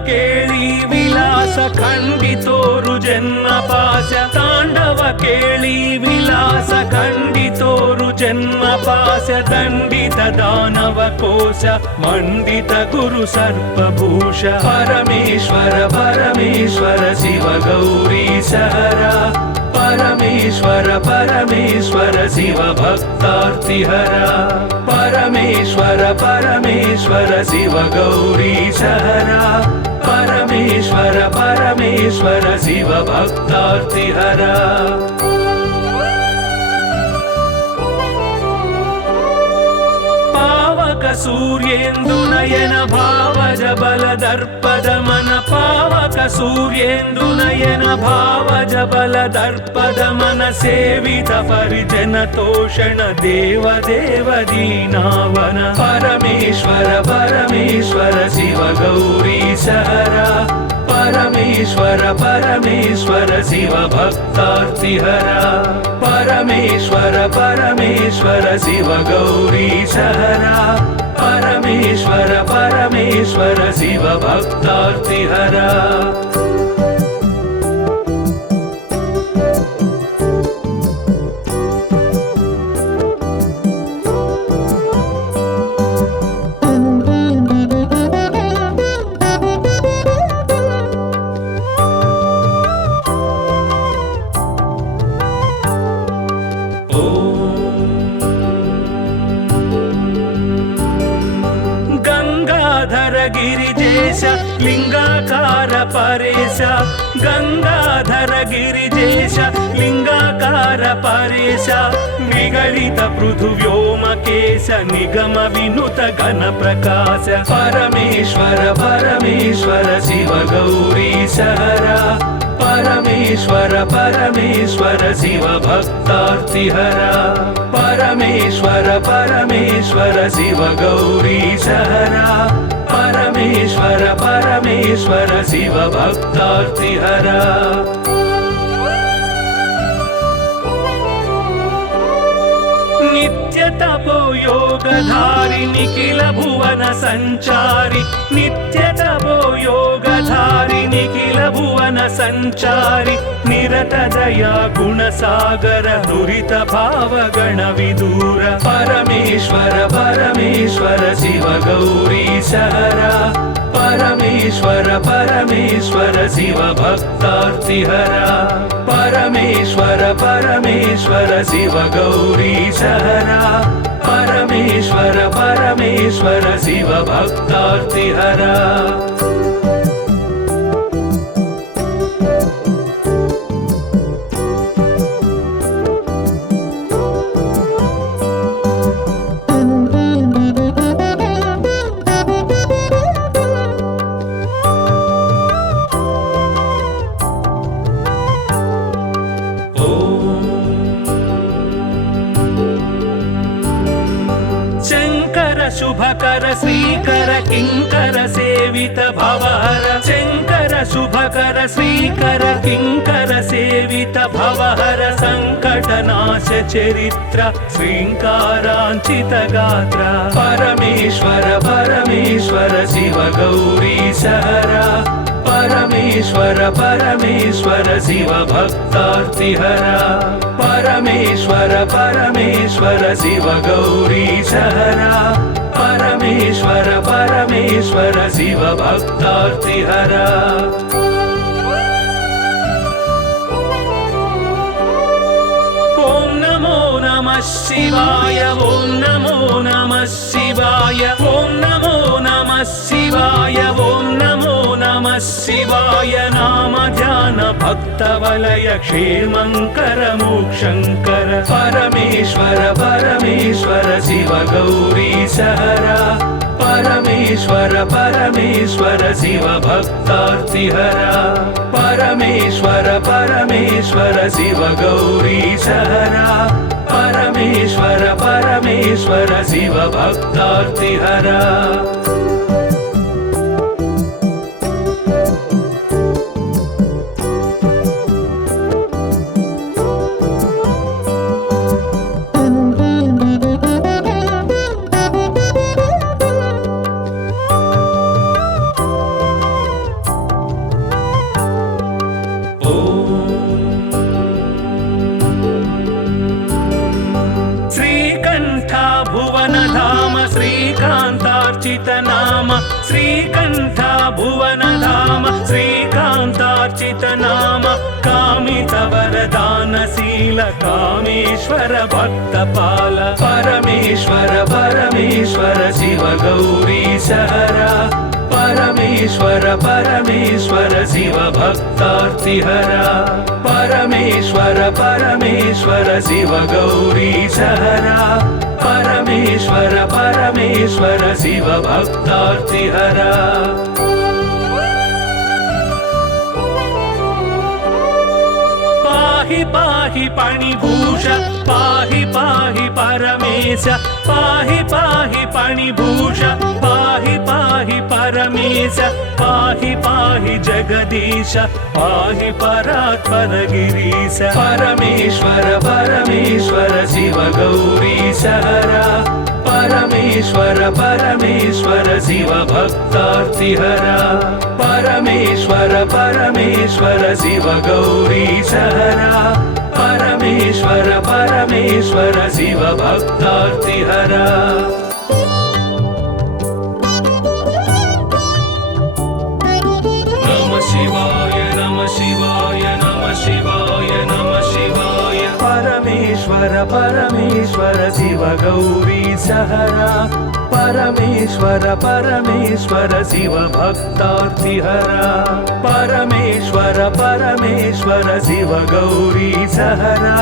केळी विलास खंडितोरु जन्म पाश तांडव केळी विलास खंडितोरु जन्म पाश दंडित दानव कोश मंडित गुरु सर्पभूष परमेश्वर परमेश्वर शिव गौरी सहरा परमेश्वर परमेश्वर शिव भक्तार्तिहरा परमेश्वर परमेश्वर शिव गौरी सहरा परमेश्वर परमेश्वर शिव भक्तार्तिहरा पावक सूर्येन्दु नयन भावज बल दर्पद मन पावक सूर्येन्दु नयन भावज बल दर्पद मन सेवित परिजन तोषण देव देव दीनावन परमेश्वर परमेश्वर शिव गौरी सहरा परमेश्वर परमेश्वर शिव भक्तार्तिहरा परमेश्वर परमेश्वर शिव गौरी सहरा परमेश्वर परमेश्वर शिव भक्तार्तिहरा गिरिजेश लिंगाकार परेश गंगाधर गिरिजेश लिंगाकार परेश निगलित पृथुव्योमकेश निगम विनुत घन प्रकाश परमेश्वर परमेश्वर शिव गौरी सहरा परमेश्वर परमेश्वर शिव भक्तार्तिहरा परमेश्वर परमेश्वर शिव गौरी सहरा परमेश्वर परमेश्वर शिव भक्तार्तिहरा नित्य तपो योगधारि निखिल भुवन संचारि नित्य तपो योगधारि निखिल भुवन संचारि निरत दया गुण सागर दुरित भाव गण विदूर परमेश्वर परमेश्वर शिव गौरी सहरा परमेश्वर परमेश्वर शिव भक्तार्तिहरा परमेश्वर परमेश्वर शिव गौरी सहरा परमेश्वर परमेश्वर शिव भक्तार्तिहरा शङ्कर सेवित भवहर शङ्कर शुभकर श्रीकर किङ्कर सेवित भवहर सङ्कटनाश चरित्र श्रीङ्काराञ्चित गात्र परमेश्वर परमेश्वर शिव गौरी सहरा परमेश्वर परमेश्वर शिव भक्तार्तिहरा परमेश्वर परमेश्वर शिव गौरी सहरा परमेश्वर परमेश्वर शिव भक्तार्तिहरा ॐ नमो नमः शिवाय ॐ नमो नमः शिवाय ॐ नमो नमः शिवाय ॐ नमो नमः शिवाय नाम ध्यान भक्तवलय क्षेमङ्कर मोक्षङ्कर परमेश्वर परमेश्वर शिव गौरी सहरा परमेश्वर परमेश्वर शिव भक्तार्तिहरा परमेश्वर परमेश्वर शिव गौरी सहरा परमेश्वर परमेश्वर शिव भक्तार्तिहरा नाम श्रीकंठ भुवन धाम श्रीकांतार्चित नाम कामित वरदानशील कामेश्वर भक्तपाल परमेश्वर परमेश्वर शिव गौरी सहरा परमेश्वर परमेश्वर शिव भक्तार्तिहरा परमेश्वर परमेश्वर शिव गौरी सहरा परमेश्वर परमेश्वर शिव भक्तार्तिहरा पाहि पाहि पाणिभूष पाहि पाहि परमेश पाहि पाहि पाणिभूष पाहि पाहि परमेश पाहि पाहि जगदीश पाहि परात्पर गिरीश परमेश्वर परमेश्वर शिव गौरी सहरा परमेश्वर परमेश्वर शिव भक्तार्तिहरा परमेश्वर परमेश्वर शिव गौरी सहरा परमेश्वर परमेश्वर शिव भक्तार्तिहरा नमः शिवाय नमः शिवाय नमः शिवाय नमः शिवाय परमेश्वर परमेश्वर शिव गौरी सहरा परमेश्वर परमेश्वर शिव भक्तार्तिहरा परमेश्वर परमेश्वर शिव गौरी सहरा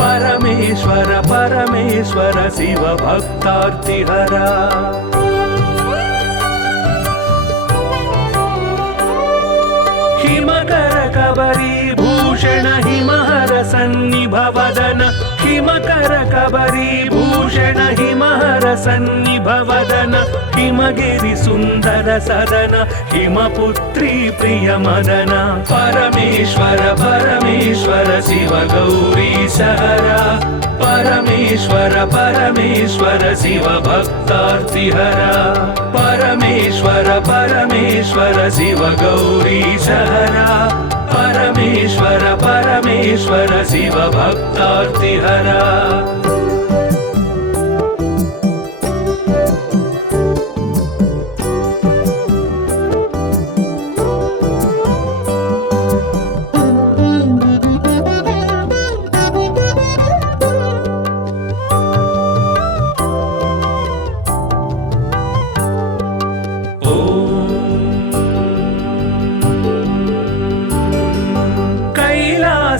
परमेश्वर परमेश्वर शिव भक्तार्तिहरा हिमकर कबरी भूषण हिमहर सन्निभवदन हिमकर कबरी भूषण हिमहर सन्निभवदन हिमगिरि सुन्दर सदन हिमपुत्री प्रिय मदन परमेश्वर परमेश्वर शिव गौरी सहरा परमेश्वर परमेश्वर शिव भक्तार्तिहरा परमेश्वर परमेश्वर शिव गौरी सहरा परमेश्वर परमेश्वर शिव भक्तार्तिहरा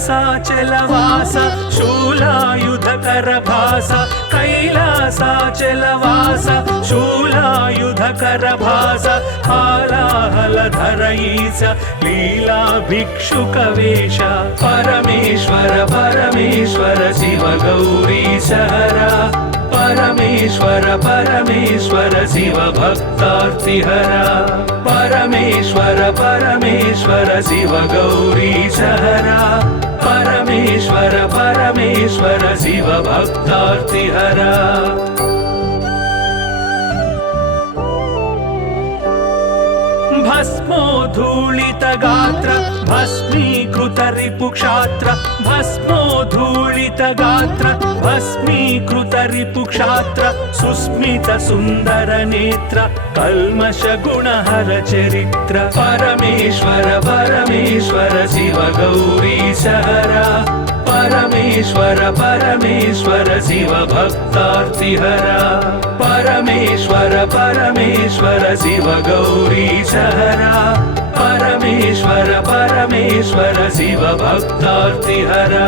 कैलासाचलवास शूलायुधकर भास कैलासाचलवास शूलायुधकर भास हालाहलधर ईश लीला भिक्षुकवेश परमेश्वर परमेश्वर शिव गौरी सहरा परमेश्वर परमेश्वर शिव भक्तार्तिहरा परमेश्वर परमेश्वर शिव गौरीशहरा परमेश्वर परमेश्वर शिव भक्तार्तिहरा भस्मोद्धूलित गात्र भस्मीकृत रिपुक्षात्र भस्मोद्धूलित गात्र भस्मीकृत रिपुक्षात्र सुस्मित सुन्दर नेत्र कल्मष गुणहर चरित्र परमेश्वर परमेश्वर शिव गौरीशहरा परमेश्वर परमेश्वर शिव भक्तार्तिहरा परमेश्वर परमेश्वर शिव गौरीशहरा परमेश्वर परमेश्वर शिव भक्तार्तिहरा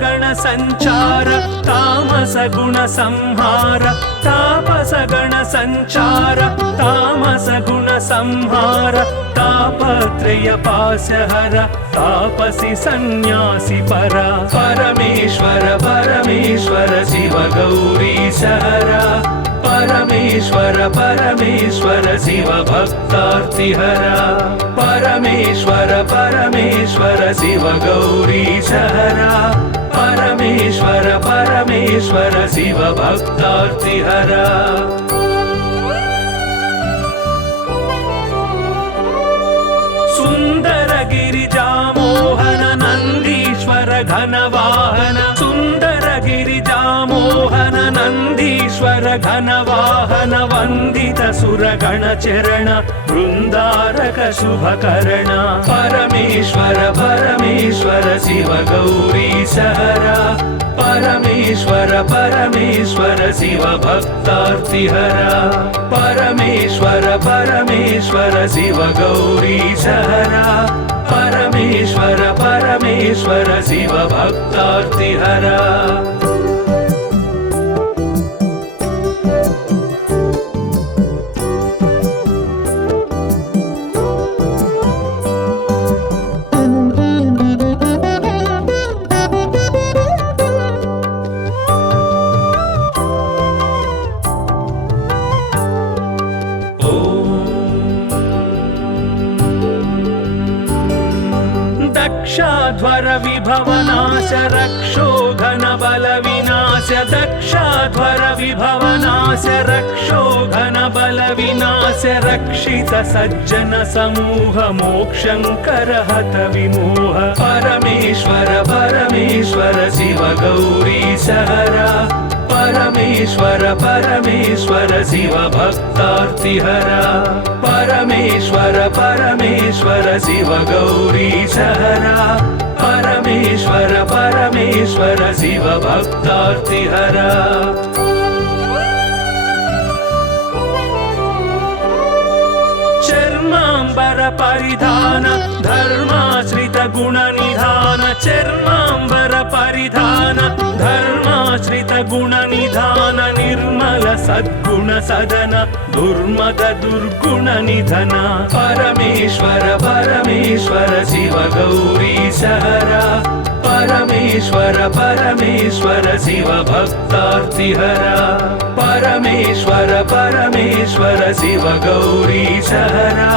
गण संचार तामस गुण संहार तापस गण संचार तामस गुण संहार तापत्रय पाशहर तापसी सन्यासी परा परमेश्वर परमेश्वर शिव गौरीशहरा परमेश्वर परमेश्वर शिव भक्तार्तिहरा परमेश्वर परमेश्वर शिव गौरीशहरा परमेश्वर परमेश्वर शिव भक्तार्तिहरा सुंदर गिरिजा मोहन नंदीश्वर घनवाहन सुंदर गिरिजा मोहन नंदीश्वर घनवाहन वंदित सुरगण चरण वृंदारक शुभकरण परमेश्वर परमेश्वर शिव गौरीशहरा परमेश्वर परमेश्वर शिव भक्तार्तिहरा परमेश्वर परमेश्वर शिव गौरीशहरा परमेश्वर परमेश्वर शिव भक्तार्तिहरा दक्षाध्वर विभवनाश रक्षो घन बल विनाश दक्षाध्वर विभवनाश रक्षो घन बल विनाश रक्षित सज्जन समूह मोक्षंकर हत विमोह परमेश्वर परमेश्वर शिव गौरीशहरा परमेश्वर परमेश्वर शिव भक्तार्तिहरा परमेश्वर परमेश्वर शिव गौरीशहरा परमेश्वर परमेश्वर शिव भक्तार्तिहरा चर्मांबर परिधान धर्माश्रित गुण निधान चर्मांबर परिधान धर्माश्रित गुण निधान निर्मल सद्गुण सदन दुर्मद दुर्गुण निधन परमेश्वर परमेश्वर शिव गौरीशहरा परमेश्वर परमेश्वर शिव भक्तार्तिहरा परमेश्वर परमेश्वर शिव गौरीशहरा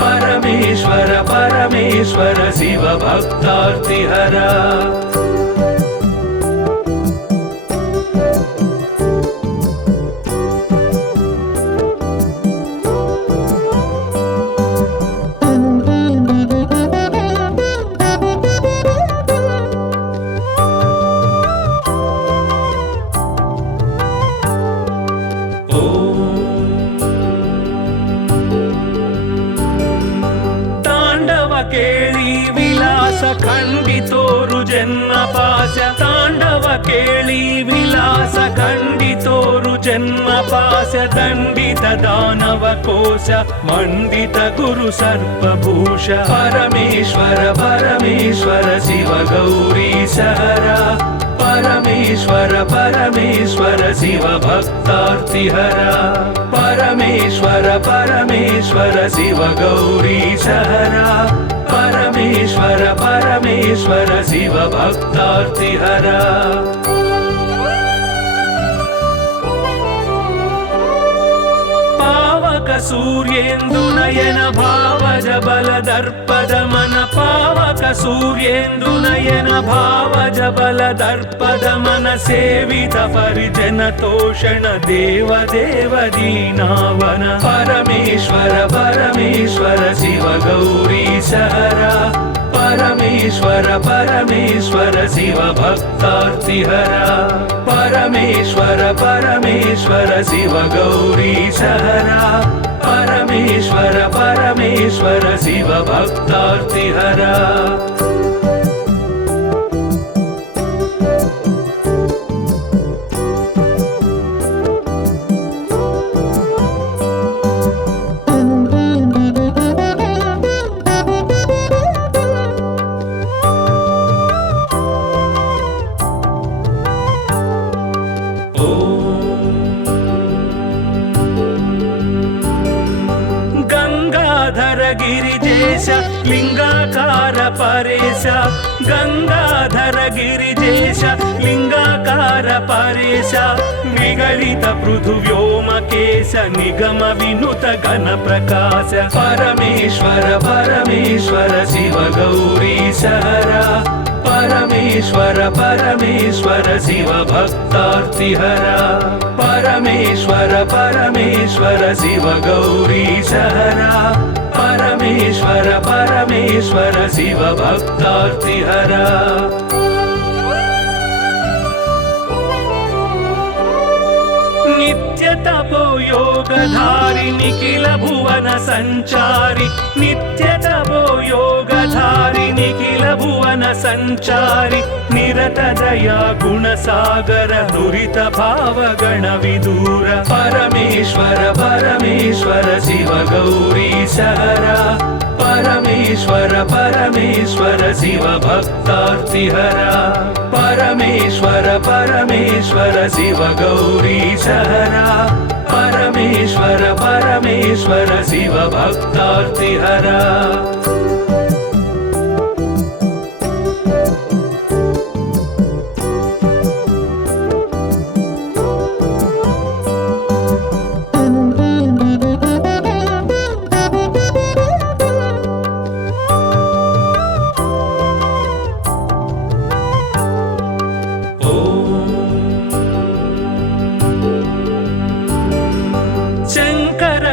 परमेश्वर परमेश्वर शिव भक्तार्तिहरा ಕೇಳಿ ವಿಲಾಸ ಖಂಡಿತೋರು ಜನ್ಮ ಪಾಶ ತಾಂಡವ ಕೇಳಿ ವಿಲಾಸ ಖಂಡಿತೋರು ಜನ್ಮ जन्मपाश दण्डित दानवकोश मण्डित गुरु सर्पभूष परमेश्वर परमेश्वर शिव गौरीशहरा परमेश्वर परमेश्वर शिव भक्तार्तिहरा परमेश्वर परमेश्वर शिव गौरीशहरा परमेश्वर परमेश्वर शिव भक्तार्तिहरा पावक सूर्येन्दुनयन भावज बलदर्पदमन पावक सूर्येन्दुनयन भावज बलदर्पदमन सेवित परिजन तोषण देव देव दीनावन परमेश्वर परमेश्वर शिव गौरीशहरा परमेश्वर परमेश्वर शिव भक्तार्तिहरा परमेश्वर परमेश्वर शिव गौरीशहरा परमेश्वर परमेश्वर शिव भक्तार्तिहरा गिरिजेश लिंगाकार परेश गंगाधर गिरिजेश लिंगाकार परेश निगलित पृथुव्योमकेश निगम विनुत घन प्रकाश परमेश्वर परमेश्वर शिव गौरीशहरा परमेश्वर परमेश्वर शिव भक्तार्तिहरा परमेश्वर परमेश्वर शिव गौरीशहरा परमेश्वर परमेश्वर शिव भक्तार्तिहरा नित्य तपो योगधारि निखिल भुवन संचारि नित्य तपो योगधारि निखिल भुवन संचारि निरत दया गुण सागर दुरित भाव गण विदूर परमेश्वर परमेश्वर शिव गौरीशहरा परमेश्वर परमेश्वर शिव भक्तार्तिहरा परमेश्वर परमेश्वर शिव गौरीशहरा परमेश्वर परमेश्वर शिव भक्तार्तिहरा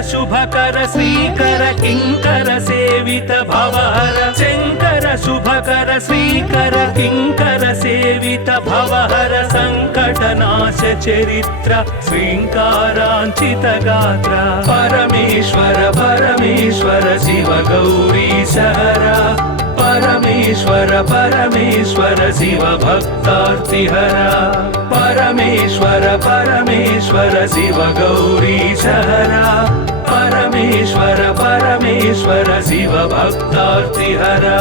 शुभकर श्रीकर किंकर सेवित भवहर शंकर शुभकर श्रीकर किंकर सेवित भवहर संकटनाश चरित्र श्रींकारांचित गात्र परमेश्वर परमेश्वर शिव गौरीशहरा परमेश्वर परमेश्वर शिव भक्तार्तिहरा परमेश्वर परमेश्वर शिव गौरीशहरा परमेश्वर परमेश्वर शिव भक्तार्तिहरा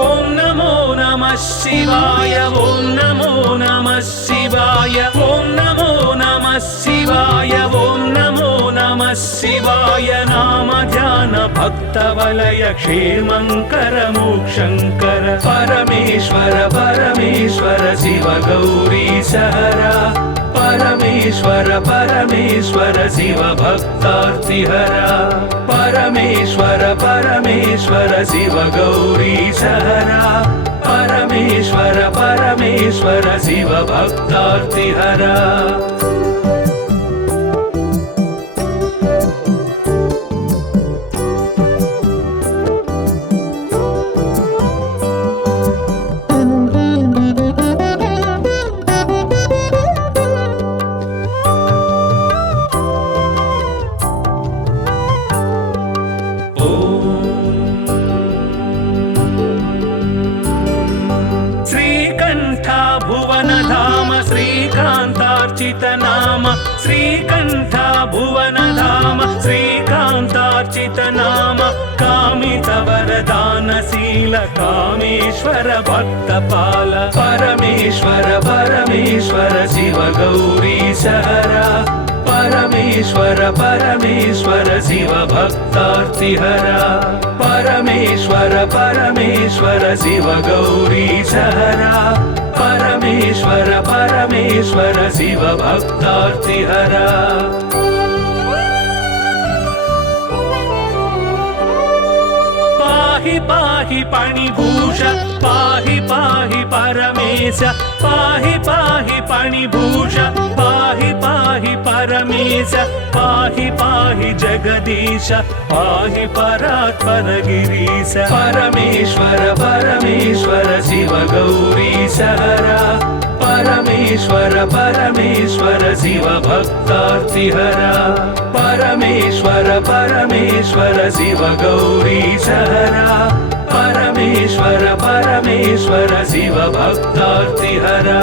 ओम नमो नमः शिवाय ओम नमो नमः शिवाय ओम नमो नमः शिवाय ओम नमो नमः शिवाय नाम ध्यान भक्त वलय क्षेमंकर मोक्षंकर परमेश्वर परमेश्वर शिव गौरीशहरा परमेश्वर परमेश्वर शिव भक्तार्तिहरा परमेश्वर परमेश्वर शिव गौरीशहरा परमेश्वर परमेश्वर शिव भक्तार्तिहरा अखिल कामेश्वर भक्तपाल परमेश्वर परमेश्वर शिव गौरीश हरा परमेश्वर परमेश्वर शिव भक्तार्तिहरा परमेश्वर परमेश्वर शिव गौरीश हरा परमेश्वर परमेश्वर शिव भक्तार्तिहरा पाहि पाहि पाणिभूष पाहि पाहि परमेश पाहि पाहि पाणिभूष पाहि पाहि परमेश पाहि पाहि जगदीश पाहि परात्पर गिरीश परमेश्वर परमेश्वर शिव गौरीश हरा परमेश्वर परमेश्वर शिव भक्तार्तिहरा परमेश्वर परमेश्वर शिव गौरीश हरा परमेश्वर परमेश्वर शिव भक्तार्तिहरा